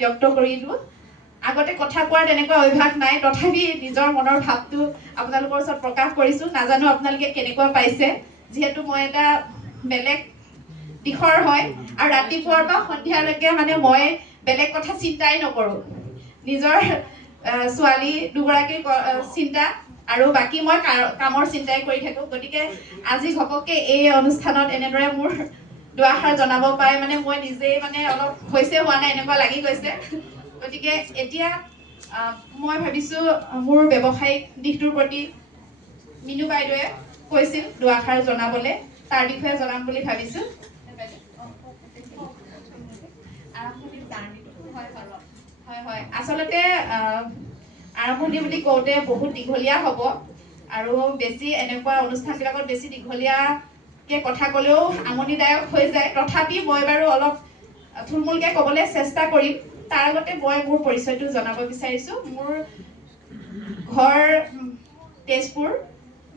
ব্যক্ত কৰিলোঁ আগতে কথা কোৱাৰ তেনেকুৱা অভ্যাস নাই তথাপি নিজৰ মনৰ ভাৱটো আপোনালোকৰ ওচৰত প্ৰকাশ কৰিছোঁ নাজানো আপোনালোকে কেনেকুৱা পাইছে যিহেতু মই এটা বেলেগ দিশৰ হয় আৰু ৰাতিপুৱাৰ পৰা সন্ধিয়ালৈকে মানে মই বেলেগ কথা চিন্তাই নকৰোঁ নিজৰ ছোৱালী দুগৰাকীৰ চিন্তা আৰু বাকী মই কামৰ চিন্তাই কৰি থাকোঁ গতিকে আজি ঘপককৈ এই অনুষ্ঠানত এনেদৰে মোৰ দুআষাৰ জনাব পাই মানে মই নিজেই মানে অলপ হৈছে হোৱা নাই এনেকুৱা লাগি গৈছে গতিকে এতিয়া মই ভাবিছোঁ মোৰ ব্যৱসায়িক দিশটোৰ প্ৰতি মিনু বাইদেৱে কৈছিল দুআষাৰ জনাবলৈ তাৰ বিষয়ে জনাম বুলি ভাবিছোঁ হয় আচলতে আৰম্ভণি বুলি কওঁতে বহুত দীঘলীয়া হ'ব আৰু বেছি এনেকুৱা অনুষ্ঠানবিলাকত বেছি দীঘলীয়াকৈ কথা ক'লেও আমনিদায়ক হৈ যায় তথাপি মই বাৰু অলপ থুলমূলকৈ ক'বলৈ চেষ্টা কৰিম তাৰ আগতে মই মোৰ পৰিচয়টো জনাব বিচাৰিছোঁ মোৰ ঘৰ তেজপুৰ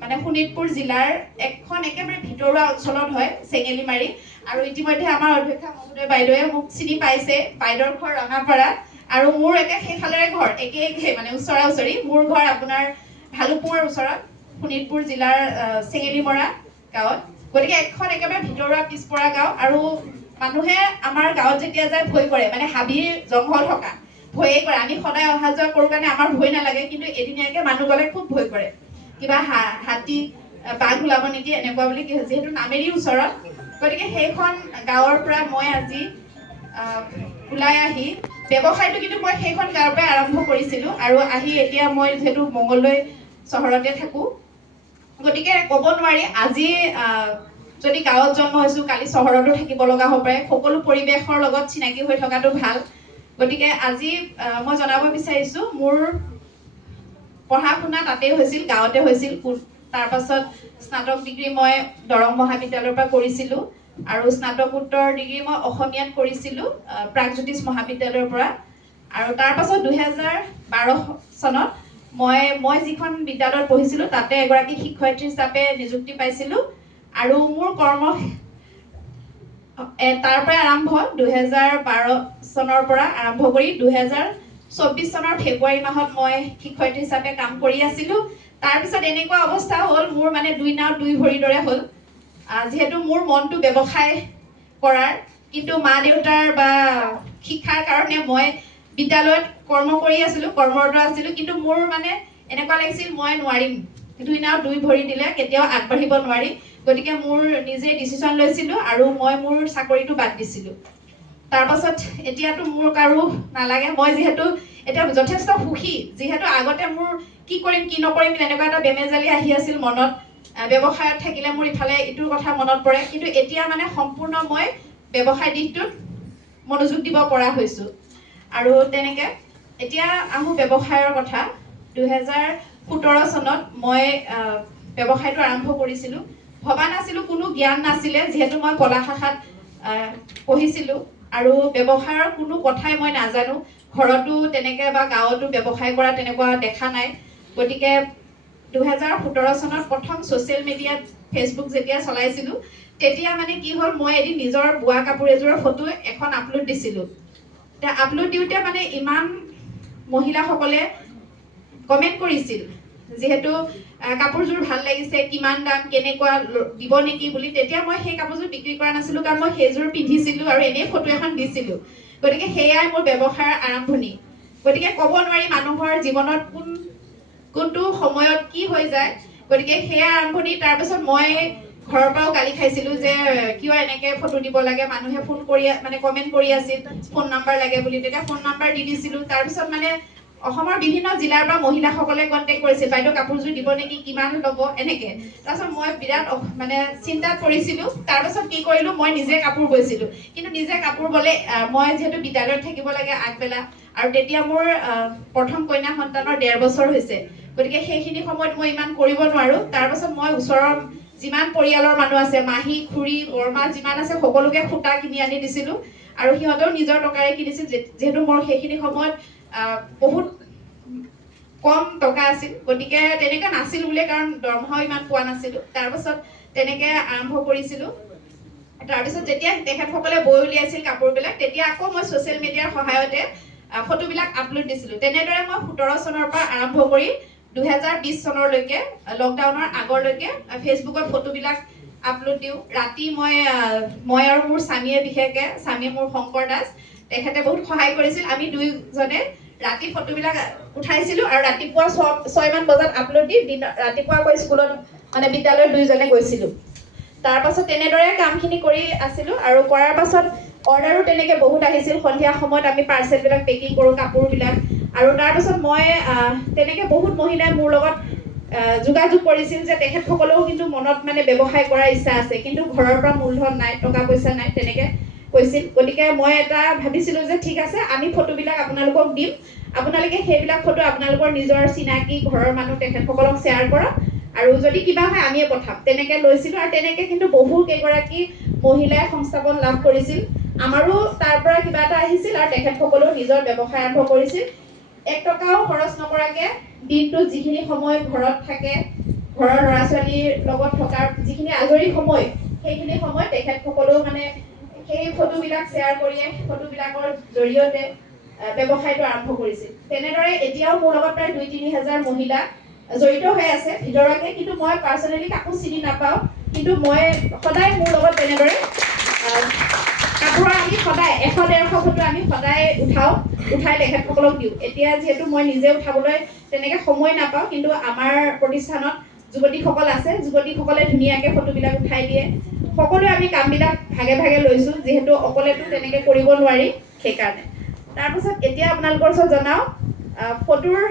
মানে শোণিতপুৰ জিলাৰ এখন একেবাৰে ভিতৰুৱা অঞ্চলত হয় চেঙেলিমাৰী আৰু ইতিমধ্যে আমাৰ অধ্যক্ষা মহোদয় বাইদেৱে মোক চিনি পাইছে বাইদেউৰ ঘৰ ৰঙাপাৰা আৰু মোৰ একে সেইফালেৰে ঘৰ একে মানে ওচৰা ওচৰি মোৰ ঘৰ আপোনাৰ ভালুকপুঙৰ ওচৰত শোণিতপুৰ জিলাৰ চেঙেলিমৰা গাঁৱত গতিকে এখন একেবাৰে ভিতৰুৱা পিছপৰা গাঁও আৰু মানুহে আমাৰ গাঁৱত যেতিয়া যায় ভয় কৰে মানে হাবি জংঘল থকা ভয়ে কৰে আমি সদায় অহা যোৱা কৰোঁ কাৰণে আমাৰ ভয় নালাগে কিন্তু এদিনীয়াকৈ মানুহ গ'লে খুব ভয় কৰে কিবা হাতী বাঘ ওলাব নেকি এনেকুৱা বুলি যিহেতু নামেৰিৰ ওচৰত গতিকে সেইখন গাঁৱৰ পৰা মই আজি ওলাই আহি ব্যৱসায়টো কিন্তু মই সেইখন গাঁৱৰ পৰাই আৰম্ভ কৰিছিলোঁ আৰু আহি এতিয়া মই যিহেতু মংগলদৈ চহৰতে থাকোঁ গতিকে ক'ব নোৱাৰি আজি যদি গাঁৱত জন্ম হৈছোঁ কালি চহৰতো থাকিব লগা হ'ব পাৰে সকলো পৰিৱেশৰ লগত চিনাকি হৈ থকাটো ভাল গতিকে আজি মই জনাব বিচাৰিছোঁ মোৰ পঢ়া শুনা তাতেই হৈছিল গাঁৱতে হৈছিল তাৰ পাছত স্নাতক ডিগ্ৰী মই দৰং মহাবিদ্যালয়ৰ পৰা কৰিছিলোঁ আৰু স্নাতকোত্তৰ ডিগ্ৰী মই অসমীয়াত কৰিছিলোঁ প্ৰাগজ্যোতিষ মহাবিদ্যালয়ৰ পৰা আৰু তাৰ পাছত 2012 চনত মই যিখন বিদ্যালয়ত পঢ়িছিলোঁ তাতে এগৰাকী শিক্ষয়িত্ৰী হিচাপে নিযুক্তি পাইছিলোঁ আৰু মোৰ কৰ্ম তাৰ পৰা আৰম্ভ 2012 চনৰ পৰা আৰম্ভ কৰি 2024 চনৰ ফেব্ৰুৱাৰী মাহত মই শিক্ষয়িত্ৰী হিচাপে কাম কৰি আছিলোঁ তাৰপিছত এনেকুৱা অৱস্থা হ'ল মোৰ মানে দুই নাও দুই ভৰিৰ দৰে হ'ল যিহেতু মোৰ মনটো ব্যৱসায় কৰাৰ কিন্তু মা দেউতাৰ বা শিক্ষাৰ কাৰণে মই বিদ্যালয়ত কৰ্ম কৰি আছিলোঁ কৰ্মৰত আছিলোঁ কিন্তু মোৰ মানে এনেকুৱা লাগিছিল মই নোৱাৰিম দুই নাও দুই ভৰি দিলে কেতিয়াও আগবাঢ়িব নোৱাৰি গতিকে মোৰ নিজে ডিচিশ্যন লৈছিলোঁ আৰু মই মোৰ চাকৰিটো বাদ দিছিলোঁ তাৰপাছত এতিয়াতো মোৰ কাৰো নালাগে মই যিহেতু এতিয়া যথেষ্ট সুখী যিহেতু আগতে মোৰ কি কৰিম কি নকৰিম এনেকুৱা এটা বেমেজালি আহি আছিল মনত ব্যৱসায়ত থাকিলে মোৰ ইফালে ইটোৰ কথা মনত পৰে কিন্তু এতিয়া মানে সম্পূৰ্ণ মই ব্যৱসায় দিশটোত মনোযোগ দিব পৰা হৈছোঁ আৰু তেনেকৈ এতিয়া আহোঁ ব্যৱসায়ৰ কথা 2017 চনত মই ব্যৱসায়টো আৰম্ভ কৰিছিলোঁ ভবা নাছিলোঁ কোনো জ্ঞান নাছিলে যিহেতু মই কলা শাখাত পঢ়িছিলোঁ আৰু ব্যৱসায়ৰ কোনো কথাই মই নাজানো ঘৰতো তেনেকৈ বা গাঁৱতো ব্যৱসায় কৰা তেনেকুৱা দেখা নাই গতিকে 2017 চনত প্ৰথম ছ'চিয়েল মিডিয়াত ফেচবুক যেতিয়া চলাইছিলোঁ তেতিয়া মানে কি হ'ল মই এদিন নিজৰ বোৱা কাপোৰ এযোৰৰ ফটো এখন আপলোড দিছিলোঁ এতিয়া আপলোড দিওঁতে মানে ইমান মহিলাসকলে কমেণ্ট কৰিছিল যিহেতু কাপোৰযোৰ ভাল লাগিছে কিমান দাম কেনেকুৱা দিব নেকি বুলি তেতিয়া মই সেই কাপোৰযোৰ বিক্ৰী কৰা নাছিলোঁ কাৰণ মই সেইযোৰ পিন্ধিছিলোঁ আৰু এনেই ফটো এখন দিছিলোঁ গতিকে সেয়াই মোৰ ব্যৱসায়ৰ আৰম্ভণি গতিকে ক'ব নোৱাৰি মানুহৰ জীৱনত কোনটো সময়ত কি হৈ যায় গতিকে সেয়া আৰম্ভণি তাৰপিছত মই ঘৰৰ পৰাও গালি খাইছিলোঁ যে কিয় এনেকৈ ফটো দিব লাগে মানুহে ফোন কৰি মানে কমেণ্ট কৰি আছিল ফোন নাম্বাৰ লাগে বুলি তেতিয়া ফোন নাম্বাৰ দি দিছিলোঁ তাৰপিছত মানে অসমৰ বিভিন্ন জিলাৰ পৰা মহিলাসকলে কণ্টেক্ট কৰিছিল বাইদেউ কাপোৰযোৰ দিব নেকি কিমান ল'ব এনেকৈ তাৰপিছত মই বিৰাট মানে চিন্তাত পৰিছিলোঁ তাৰপাছত কি কৰিলোঁ মই নিজে কাপোৰ বৈছিলোঁ কিন্তু নিজে কাপোৰ বলে মই যিহেতু বিদ্যালয়ত থাকিব লাগে আগবেলা আৰু তেতিয়া মোৰ প্ৰথম কন্যা সন্তানৰ 1.5 বছৰ হৈছে গতিকে সেইখিনি সময়ত মই ইমান কৰিব নোৱাৰোঁ তাৰপাছত মই ওচৰৰ যিমান পৰিয়ালৰ মানুহ আছে মাহী খুৰী বৰমা যিমান আছে সকলোকে সূতা কিনি আনি দিছিলোঁ আৰু সিহঁতেও নিজৰ টকাৰে কিনিছিল যিহেতু মোৰ সেইখিনি সময়ত বহুত কম টকা আছিল গতিকে তেনেকৈ নাছিল বুলিয়ে কাৰণ দৰমহাও ইমান পোৱা নাছিলোঁ তাৰপাছত তেনেকৈ আৰম্ভ কৰিছিলোঁ তাৰপিছত যেতিয়া তেখেতসকলে বৈ উলিয়াইছিল কাপোৰবিলাক তেতিয়া আকৌ মই ছ'চিয়েল মিডিয়াৰ সহায়তে ফটোবিলাক আপলোড দিছিলোঁ। তেনেদৰে মই 17 চনৰ পৰা আৰম্ভ কৰি 2020 চনলৈকে লকডাউনৰ আগলৈকে ফেচবুকত ফটোবিলাক আপলোড দিওঁ। ৰাতি মই আৰু মোৰ স্বামীয়ে, বিশেষকৈ স্বামী মোৰ শংকৰ দাস, তেখেতে বহুত সহায় কৰিছিল। আমি দুইজনে ৰাতি ফটোবিলাক উঠাইছিলোঁ আৰু ৰাতিপুৱা 6 মান বজাত আপলোড দি ৰাতিপুৱা আকৌ স্কুলত মানে বিদ্যালয়ত দুইজনে গৈছিলোঁ। তাৰ পাছত তেনেদৰে কামখিনি কৰি আছিলোঁ আৰু কৰাৰ পাছত অৰ্ডাৰো তেনেকৈ বহুত আহিছিল। সন্ধিয়া সময়ত আমি পাৰ্চেলবিলাক পেকিং কৰোঁ, কাপোৰবিলাক। আৰু তাৰপাছত মই তেনেকৈ বহুত মহিলাই মোৰ লগত যোগাযোগ কৰিছিল যে তেখেতসকলেও কিন্তু মনত মানে ব্যৱসায় কৰাৰ ইচ্ছা আছে, কিন্তু ঘৰৰ পৰা মূলধন নাই, টকা পইচা নাই, তেনেকৈ কৈছিল। গতিকে মই এটা ভাবিছিলোঁ যে ঠিক আছে, আমি ফটোবিলাক আপোনালোকক দিম, আপোনালোকে সেইবিলাক ফটো আপোনালোকৰ নিজৰ চিনাকি ঘৰৰ মানুহ তেখেতসকলক শ্বেয়াৰ কৰক, আৰু যদি কিবা হয় আমিয়ে পঠাম। তেনেকৈ লৈছিলোঁ আৰু তেনেকৈ কিন্তু বহু কেইগৰাকী মহিলাই সংস্থাপন লাভ কৰিছিল। আমাৰো তাৰ পৰা কিবা এটা আহিছিল আৰু তেখেতসকলেও নিজৰ ব্যৱসায় আৰম্ভ কৰিছিল। 1 টকাও খৰচ নকৰাকৈ দিনটোত যিখিনি সময় ঘৰত থাকে, ঘৰৰ ল'ৰা ছোৱালীৰ লগত থকাৰ যিখিনি আজৰি সময়, সেইখিনি সময় তেখেতসকলেও মানে সেই ফটোবিলাক শ্বেয়াৰ কৰিয়ে ফটোবিলাকৰ জৰিয়তে ব্যৱসায়টো আৰম্ভ কৰিছিল। তেনেদৰে এতিয়াও মোৰ লগত প্ৰায় 2-3 হাজাৰ মহিলা জড়িত হৈ আছে ভিতৰতে, কিন্তু মই পাৰ্চনেলি কাকো চিনি নাপাওঁ। কিন্তু মই সদায় মোৰ লগত তেনেদৰে কাপোৰৰ আমি সদায় 100-150 ফটো আমি সদায় উঠাই তেখেতসকলক দিওঁ। এতিয়া যিহেতু মই নিজে উঠাবলৈ তেনেকৈ সময় নাপাওঁ, কিন্তু আমাৰ প্ৰতিষ্ঠানত যুৱতীসকল আছে, যুৱতীসকলে ধুনীয়াকৈ ফটোবিলাক উঠাই দিয়ে। সকলোৱে আমি কামবিলাক ভাগে ভাগে লৈছোঁ, যিহেতু অকলেতো তেনেকৈ কৰিব নোৱাৰি, সেইকাৰণে। তাৰপিছত এতিয়া আপোনালোকৰ ওচৰত জনাওঁ, ফটোৰ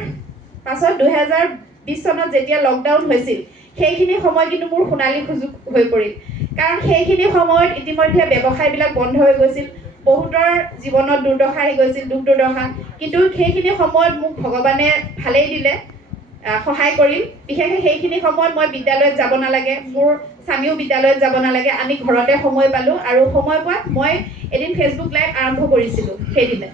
পাছত 2020 চনত যেতিয়া লকডাউন হৈছিল, সেইখিনি সময় কিন্তু মোৰ সোণালী সুযোগ হৈ পৰিল। কাৰণ সেইখিনি সময়ত ইতিমধ্যে ব্যৱসায়বিলাক বন্ধ হৈ গৈছিল, বহুতৰ জীৱনত দুৰ্দশা আহি গৈছিল, দুখ দুৰ্দশা। কিন্তু সেইখিনি সময়ত মোক ভগৱানে ভালেই দিলে, সহায় কৰিল। বিশেষকৈ সেইখিনি সময়ত মই বিদ্যালয়ত যাব নালাগে, মোৰ স্বামীও বিদ্যালয়ত যাব নালাগে, আমি ঘৰতে সময় পালোঁ। আৰু সময় পোৱাত মই এদিন ফেচবুক লাইভ আৰম্ভ কৰিছিলোঁ। সেইদিনা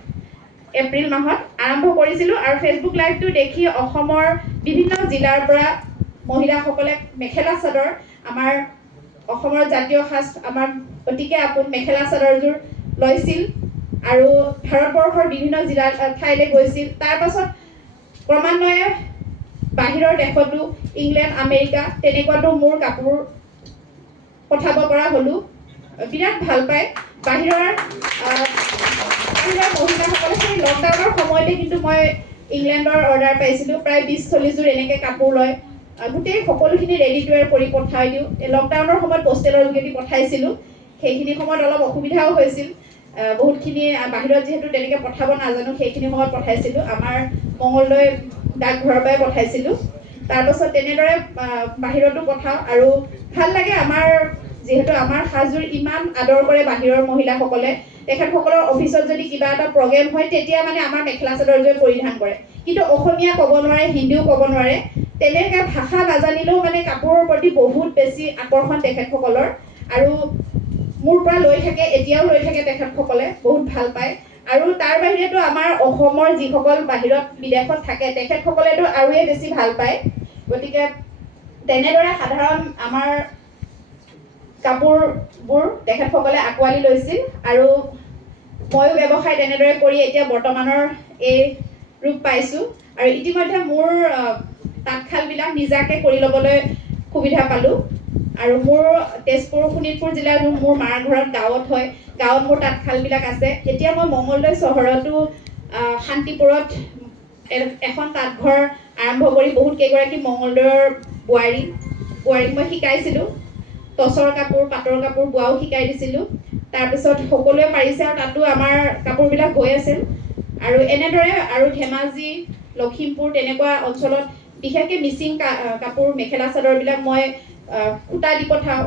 এপ্ৰিল মাহত আৰম্ভ কৰিছিলোঁ আৰু ফেচবুক লাইভটো দেখি অসমৰ বিভিন্ন জিলাৰ পৰা মহিলাসকলে মেখেলা চাদৰ, আমাৰ অসমৰ জাতীয় সাজ, আমাৰ অতিকে আপোন মেখেলা চাদৰযোৰ লৈছিল আৰু ভাৰতবৰ্ষৰ বিভিন্ন জিলা ঠাইলৈ গৈছিল। তাৰ পাছত ক্ৰমান্বয়ে বাহিৰৰ দেশতো, ইংলেণ্ড, আমেৰিকা তেনেকুৱাতো মোৰ কাপোৰ পঠাব পৰা হ'লোঁ। বিৰাট ভাল পায় বাহিৰৰ মহিলাসকলে। সেই লকডাউনৰ সময়তে কিন্তু মই ইংলেণ্ডৰ অৰ্ডাৰ পাইছিলোঁ, প্ৰায় 20-40 যোৰ এনেকৈ কাপোৰ লয়। গোটেই সকলোখিনি ৰেডি টু ৱেৰ কৰি পঠাই দিওঁ। লকডাউনৰ সময়ত পোষ্টেলৰ যোগেদি পঠাইছিলোঁ। সেইখিনি সময়ত অলপ অসুবিধাও হৈছিল, বহুতখিনি বাহিৰত যিহেতু তেনেকৈ পঠাব নাজানো, সেইখিনি সময়ত পঠাইছিলোঁ। আমাৰ মঙলদৈ ডাকঘৰৰ পৰাই পঠাইছিলোঁ। তাৰপাছত তেনেদৰে বাহিৰতো পঠাওঁ আৰু ভাল লাগে। আমাৰ যিহেতু আমাৰ সাজযোৰ ইমান আদৰ কৰে বাহিৰৰ মহিলাসকলে, তেখেতসকলৰ অফিচত যদি কিবা এটা প্ৰগ্ৰেম হয়, তেতিয়া মানে আমাৰ মেখেলা চাদৰযোৰে পৰিধান কৰে। কিন্তু অসমীয়া ক'ব নোৱাৰে, হিন্দীও ক'ব নোৱাৰে, তেনেকৈ ভাষা নাজানিলেও মানে কাপোৰৰ প্ৰতি বহুত বেছি আকৰ্ষণ তেখেতসকলৰ। আৰু মোৰ পৰা লৈ থাকে, এতিয়াও লৈ থাকে তেখেতসকলে, বহুত ভাল পায়। আৰু তাৰ বাহিৰেতো আমাৰ অসমৰ যিসকল বাহিৰত বিদেশত থাকে, তেখেতসকলেতো আৰুৱে বেছি ভাল পায়। গতিকে তেনেদৰে সাধাৰণ আমাৰ কাপোৰবোৰ তেখেতসকলে আঁকোৱালি লৈছিল আৰু ময়ো ব্যৱসায় তেনেদৰে কৰি এতিয়া বৰ্তমানৰ এই ৰূপ পাইছোঁ। আৰু ইতিমধ্যে মোৰ তাঁতশালবিলাক নিজাকৈ কৰি ল'বলৈ সুবিধা পালোঁ। আৰু মোৰ তেজপুৰ, শোণিতপুৰ জিলাৰ মোৰ মাৰ ঘৰত গাঁৱত হয়, গাঁৱত মোৰ তাঁতশালবিলাক আছে। এতিয়া মই মঙলদৈ চহৰতো শান্তিপুৰত এখন তাঁতঘৰ আৰম্ভ কৰি বহুত কেইগৰাকী মঙলদৈৰ বোৱাৰীক মই শিকাইছিলোঁ। টচৰ কাপোৰ, পাটৰ কাপোৰ বোৱাও শিকাই দিছিলোঁ। তাৰপিছত সকলোৱে পাৰিছে আৰু তাতো আমাৰ কাপোৰবিলাক গৈ আছিল। আৰু এনেদৰে আৰু ধেমাজি, লখিমপুৰ তেনেকুৱা অঞ্চলত বিশেষকৈ মিচিং কাপোৰ, মেখেলা চাদৰবিলাক মই সূতা দি পঠাওঁ,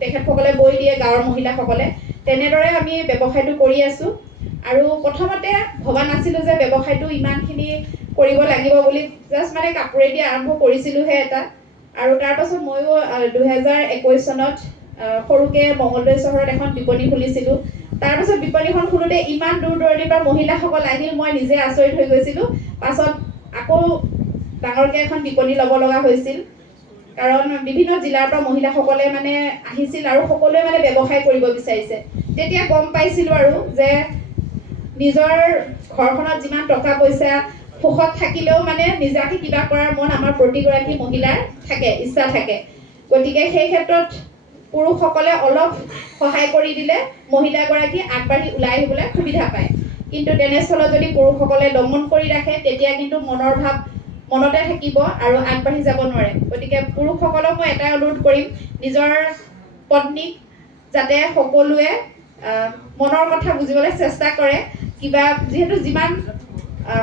তেখেতসকলে বৈ দিয়ে গাঁৱৰ মহিলাসকলে। তেনেদৰে আমি ব্যৱসায়টো কৰি আছোঁ। আৰু প্ৰথমতে ভবা নাছিলোঁ যে ব্যৱসায়টো ইমানখিনি কৰিব লাগিব বুলি, জাষ্ট মানে কাপোৰেদি আৰম্ভ কৰিছিলোঁহে এটা। আৰু তাৰপাছত ময়ো 2021 চনত সৰুকৈ মঙলদৈ চহৰত এখন বিপণী খুলিছিলোঁ। তাৰপিছত বিপণীখন খোলোঁতে ইমান দূৰ দূৰণিৰ পৰা মহিলাসকল আহিল, মই নিজে আচৰিত হৈ গৈছিলোঁ। পাছত আকৌ ডাঙৰকৈ এখন বিপণী ল'ব লগা হৈছিল, কাৰণ বিভিন্ন জিলাৰ পৰা মহিলাসকলে মানে আহিছিল আৰু সকলোৱে মানে ব্যৱসায় কৰিব বিচাৰিছে। তেতিয়া গম পাইছিলোঁ আৰু যে নিজৰ ঘৰখনত যিমান টকা পইচা সুখত থাকিলেও মানে নিজাকে কিবা কৰাৰ মন আমাৰ প্ৰতিগৰাকী মহিলাৰ থাকে, ইচ্ছা থাকে। গতিকে সেই ক্ষেত্ৰত পুৰুষসকলে অলপ সহায় কৰি দিলে মহিলাগৰাকী আগবাঢ়ি ওলাই আহিবলৈ সুবিধা পায়। কিন্তু তেনেস্থলত যদি পুৰুষসকলে দমন কৰি ৰাখে তেতিয়া কিন্তু মনৰ ভাৱ মনতে থাকিব আৰু আগবাঢ়ি যাব নোৱাৰে। গতিকে পুৰুষসকলক মই এটাই অনুৰোধ কৰিম, নিজৰ পত্নীক যাতে সকলোৱে মনৰ কথা বুজিবলৈ চেষ্টা কৰে। কিবা যিহেতু যিমান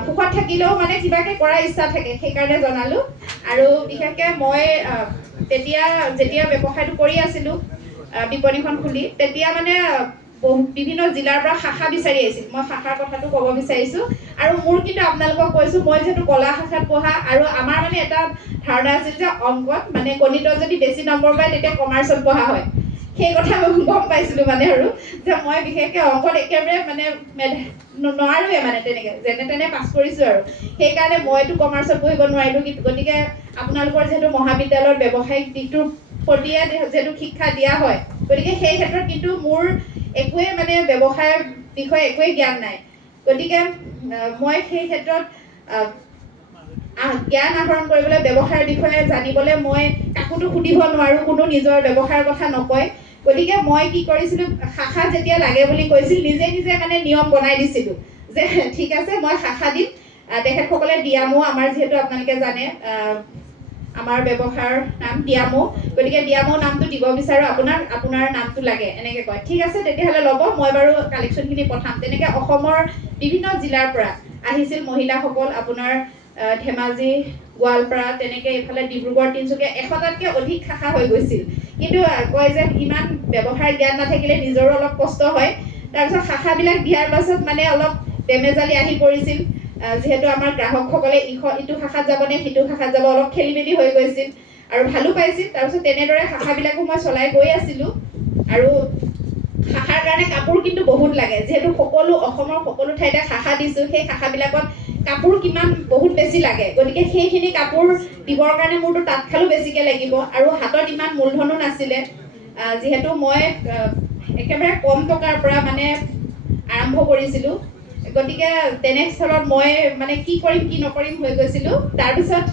সুখত থাকিলেও মানে কিবাকে কৰাৰ ইচ্ছা থাকে, সেইকাৰণে জনালো। আৰু বিশেষকৈ মই যেতিয়া ব্যৱসায়টো কৰি আছিলোঁ বিপণীখন খুলি, তেতিয়া মানে বিভিন্ন জিলাৰ পৰা শাখা বিচাৰি আহিছিল। মই শাখাৰ কথাটো ক'ব বিচাৰিছোঁ। আৰু মোৰ কিন্তু আপোনালোকক কৈছোঁ, মই যিহেতু কলা শাখাত পঢ়া আৰু আমাৰ মানে এটা ধাৰণা আছিল যে অংকত মানে গণিতত যদি বেছি নম্বৰ পায় তেতিয়া কমাৰ্চত পঢ়া হয়। সেই কথা মই গম পাইছিলোঁ মানে আৰু যে মই বিশেষকৈ অংকত একেবাৰে মানে নোৱাৰোৱে মানে তেনেকৈ যেনে তেনে পাছ কৰিছোঁ আৰু সেইকাৰণে মইতো কমাৰ্চত পঢ়িব নোৱাৰিলোঁ। গতিকে আপোনালোকৰ যিহেতু মহাবিদ্যালয়ত ব্যৱসায়িক দিশটোৰ প্ৰতিয়ে যিহেতু শিক্ষা দিয়া হয়, গতিকে সেই ক্ষেত্ৰত কিন্তু মোৰ একোৱেই মানে ব্যৱসায়ৰ বিষয়ে একোৱেই জ্ঞান নাই। গতিকে মই সেই ক্ষেত্ৰত জ্ঞান আহৰণ কৰিবলৈ ব্যৱসায়ৰ বিষয়ে জানিবলৈ মই কাকোতো সুধিব নোৱাৰোঁ, কোনো নিজৰ ব্যৱসায়ৰ কথা নকয়। গতিকে মই কি কৰিছিলোঁ, শাখা যেতিয়া লাগে বুলি কৈছিল নিজে নিজে মানে নিয়ম বনাই দিছিলোঁ যে ঠিক আছে মই শাখা দিম। তেখেতসকলে ডিয়ামো, আমাৰ যিহেতু আপোনালোকে জানে আমাৰ ব্যৱসায়ৰ নাম ডিয়ামো, গতিকে ডিয়ামো নামটো দিব বিচাৰোঁ, আপোনাৰ নামটো লাগে এনেকৈ কয়। ঠিক আছে তেতিয়াহ'লে ল'ব, মই বাৰু কালেকশ্যনখিনি পঠাম। তেনেকৈ অসমৰ বিভিন্ন জিলাৰ পৰা আহিছিল মহিলাসকল, আপোনাৰ ধেমাজি, গোৱালপাৰা, তেনেকৈ এইফালে ডিব্ৰুগড়, তিনিচুকীয়া, 100টাতকৈ অধিক শাখা হৈ গৈছিল। কিন্তু কয় যে ইমান ব্যৱসায়ৰ জ্ঞান নাথাকিলে নিজৰো অলপ কষ্ট হয়। তাৰপিছত শাখাবিলাক দিয়াৰ পাছত মানে অলপ বেমেজালি আহি পৰিছিল। যিহেতু আমাৰ গ্ৰাহকসকলে ইটো শাখাত যাবনে সিটো শাখাত যাব, অলপ খেলি মেলি হৈ গৈছিল আৰু ভালো পাইছিল। তাৰপিছত তেনেদৰে শাখাবিলাকো মই চলাই গৈ আছিলোঁ। আৰু শাখাৰ কাৰণে কাপোৰ কিন্তু বহুত লাগে, যিহেতু অসমৰ সকলো ঠাইতে শাখা দিছোঁ, সেই শাখাবিলাকত কাপোৰ বহুত বেছি লাগে। গতিকে সেইখিনি কাপোৰ দিবৰ কাৰণে মোৰতো তাঁতশালো বেছিকৈ লাগিব আৰু হাতত ইমান মূলধনো নাছিলে। যিহেতু মই একেবাৰে কম টকাৰ পৰা মানে আৰম্ভ কৰিছিলোঁ। গতিকে তেনেস্থলত মই মানে কি কৰিম কি নকৰিম হৈ গৈছিলোঁ। তাৰপিছত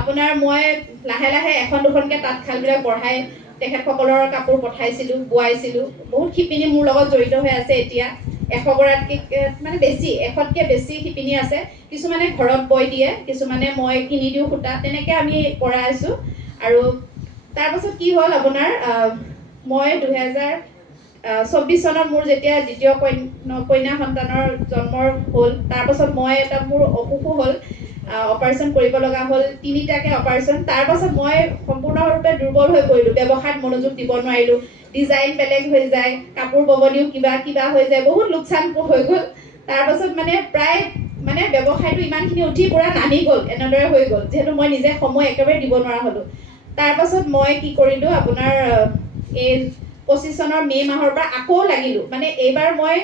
আপোনাৰ মই লাহে লাহে এখন দুখনকৈ তাঁতশালবিলাক বঢ়াই তেখেতসকলৰ কাপোৰ পঠাইছিলোঁ, বোৱাইছিলোঁ। বহুত শিপিনী মোৰ লগত জড়িত হৈ আছে এতিয়া, 100গৰাকী মানে বেছি, 100তকৈ বেছি শিপিনী আছে। কিছুমানে ঘৰত বৈ দিয়ে, কিছুমানে মই কিনি দিওঁ সূতা, তেনেকৈ আমি কৰাই আছোঁ। আৰু তাৰপাছত কি হ'ল আপোনাৰ মই 2024 চনত মোৰ যেতিয়া দ্বিতীয় কন্যা সন্তানৰ জন্মৰ হ'ল, তাৰপাছত মোৰ অসুখো হ'ল, অপাৰেশ্যন কৰিব লগা হ'ল, 3টাকৈ অপাৰেশ্যন। তাৰপাছত মই সম্পূৰ্ণৰূপে দুৰ্বল হৈ পৰিলোঁ, ব্যৱসায়ত মনোযোগ দিব নোৱাৰিলোঁ। ডিজাইন বেলেগ হৈ যায়, কাপোৰ বব দিওঁ কিবা হৈ যায়, বহুত লোকচান হৈ গ'ল। তাৰপাছত মানে প্ৰায় মানে ব্যৱসায়টো ইমানখিনি উঠি পুৰা নামি গ'ল, এনেদৰে হৈ গ'ল, যিহেতু মই নিজে সময় একেবাৰে দিব নোৱাৰা হ'লোঁ। তাৰপাছত মই কি কৰিলোঁ, আপোনাৰ এই 25 চনৰ মে' মাহৰ পৰা আকৌ লাগিলোঁ। মানে এইবাৰ মই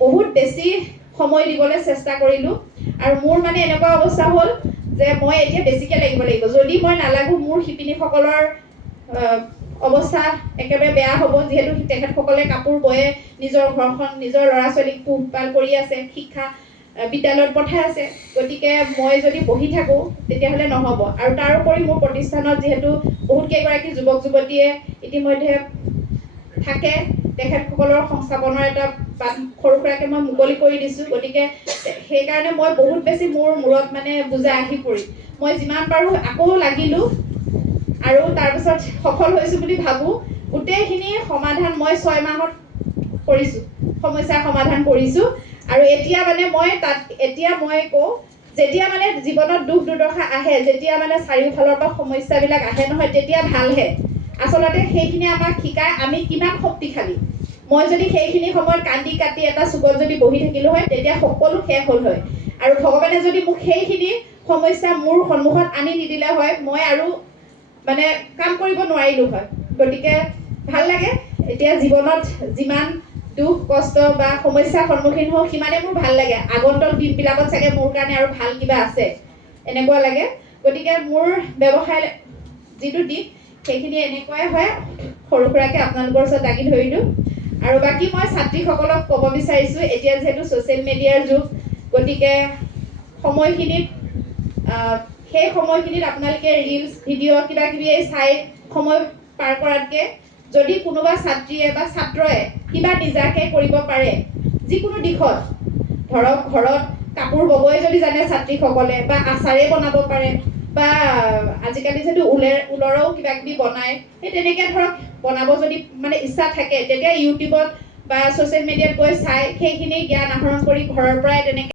বহুত বেছি সময় দিবলৈ চেষ্টা কৰিলোঁ। আৰু মোৰ মানে এনেকুৱা অৱস্থা হ'ল যে মই এতিয়া বেছিকৈ লাগিব। যদি মই নালাগোঁ মোৰ শিপিনীসকলৰ অৱস্থা একেবাৰে বেয়া হ'ব, যিহেতু তেখেতসকলে কাপোৰ বয়ে নিজৰ ঘৰখন, নিজৰ ল'ৰা ছোৱালীক পোহপাল কৰি আছে, শিক্ষা বিদ্যালয়ত পঠাই আছে। গতিকে মই যদি বহি থাকোঁ তেতিয়াহ'লে নহ'ব। আৰু তাৰোপৰি মোৰ প্ৰতিষ্ঠানত যিহেতু বহুত কেইগৰাকী যুৱক যুৱতীয়ে ইতিমধ্যে থাকে, তেখেতসকলৰ সংস্থাপনৰ এটা বাট সৰু সুৰাকৈ মই মুকলি কৰি দিছোঁ। গতিকে সেইকাৰণে মই বহুত বেছি মোৰ মূৰত মানে বোজা আহি পৰিল। মই যিমান পাৰোঁ আকৌ লাগিলোঁ আৰু তাৰপিছত সফল হৈছোঁ বুলি ভাবোঁ। গোটেইখিনি সমাধান মই 6 মাহত কৰিছোঁ, সমস্যাৰ সমাধান কৰিছোঁ। আৰু এতিয়া মানে মই কওঁ, যেতিয়া মানে জীৱনত দুখ দুৰ্দশা আহে, যেতিয়া মানে চাৰিওফালৰ পৰা সমস্যাবিলাক আহে নহয়, তেতিয়া ভালহে। আচলতে সেইখিনি আমাক শিকায় আমি কিমান শক্তিশালী। মই যদি সেইখিনি সময়ত কান্দি কাটি এটা চুকত যদি বহি থাকিলোঁ হয়, তেতিয়া সকলো শেষ হ'ল হয়। আৰু ভগৱানে যদি মোক সেইখিনি সমস্যা মোৰ সন্মুখত আনি নিদিলে হয়, মই আৰু মানে কাম কৰিব নোৱাৰিলোঁ হয়। গতিকে ভাল লাগে, এতিয়া জীৱনত যিমান দুখ কষ্ট বা সমস্যাৰ সন্মুখীন হওঁ সিমানেই মোৰ ভাল লাগে। আগন্তুক দিনবিলাকত চাগে মোৰ কাৰণে আৰু ভাল কিবা আছে এনেকুৱা লাগে। গতিকে মোৰ ব্যৱসায় যিটো দিশ সেইখিনি এনেকুৱাই হয়। সৰু সুৰাকৈ আপোনালোকৰ ওচৰত দাঙি ধৰিলোঁ। আৰু বাকী মই ছাত্ৰীসকলক ক'ব বিচাৰিছোঁ, এতিয়া যিহেতু ছ'চিয়েল মিডিয়াৰ যুগ, গতিকে সময়খিনিত সেই সময়খিনিত আপোনালোকে ৰিলছ ভিডিঅ' কিবা কিবি চাই সময় পাৰ কৰাতকৈ যদি কোনোবা ছাত্ৰীয়ে বা ছাত্ৰই কিবা নিজাকৈ কৰিব পাৰে যিকোনো দিশত, ধৰক ঘৰত কাপোৰ ববই যদি জানে ছাত্ৰীসকলে, বা আচাৰে বনাব পাৰে, বা আজিকালি যিহেতু ঊলৰো কিবা কিবি বনায়, সেই তেনেকৈ ধৰক বনাব যদি মানে ইচ্ছা থাকে, তেতিয়া ইউটিউবত বা ছ'চিয়েল মিডিয়াত গৈ চাই সেইখিনি জ্ঞান আহৰণ কৰি ঘৰৰ পৰাই তেনেকৈ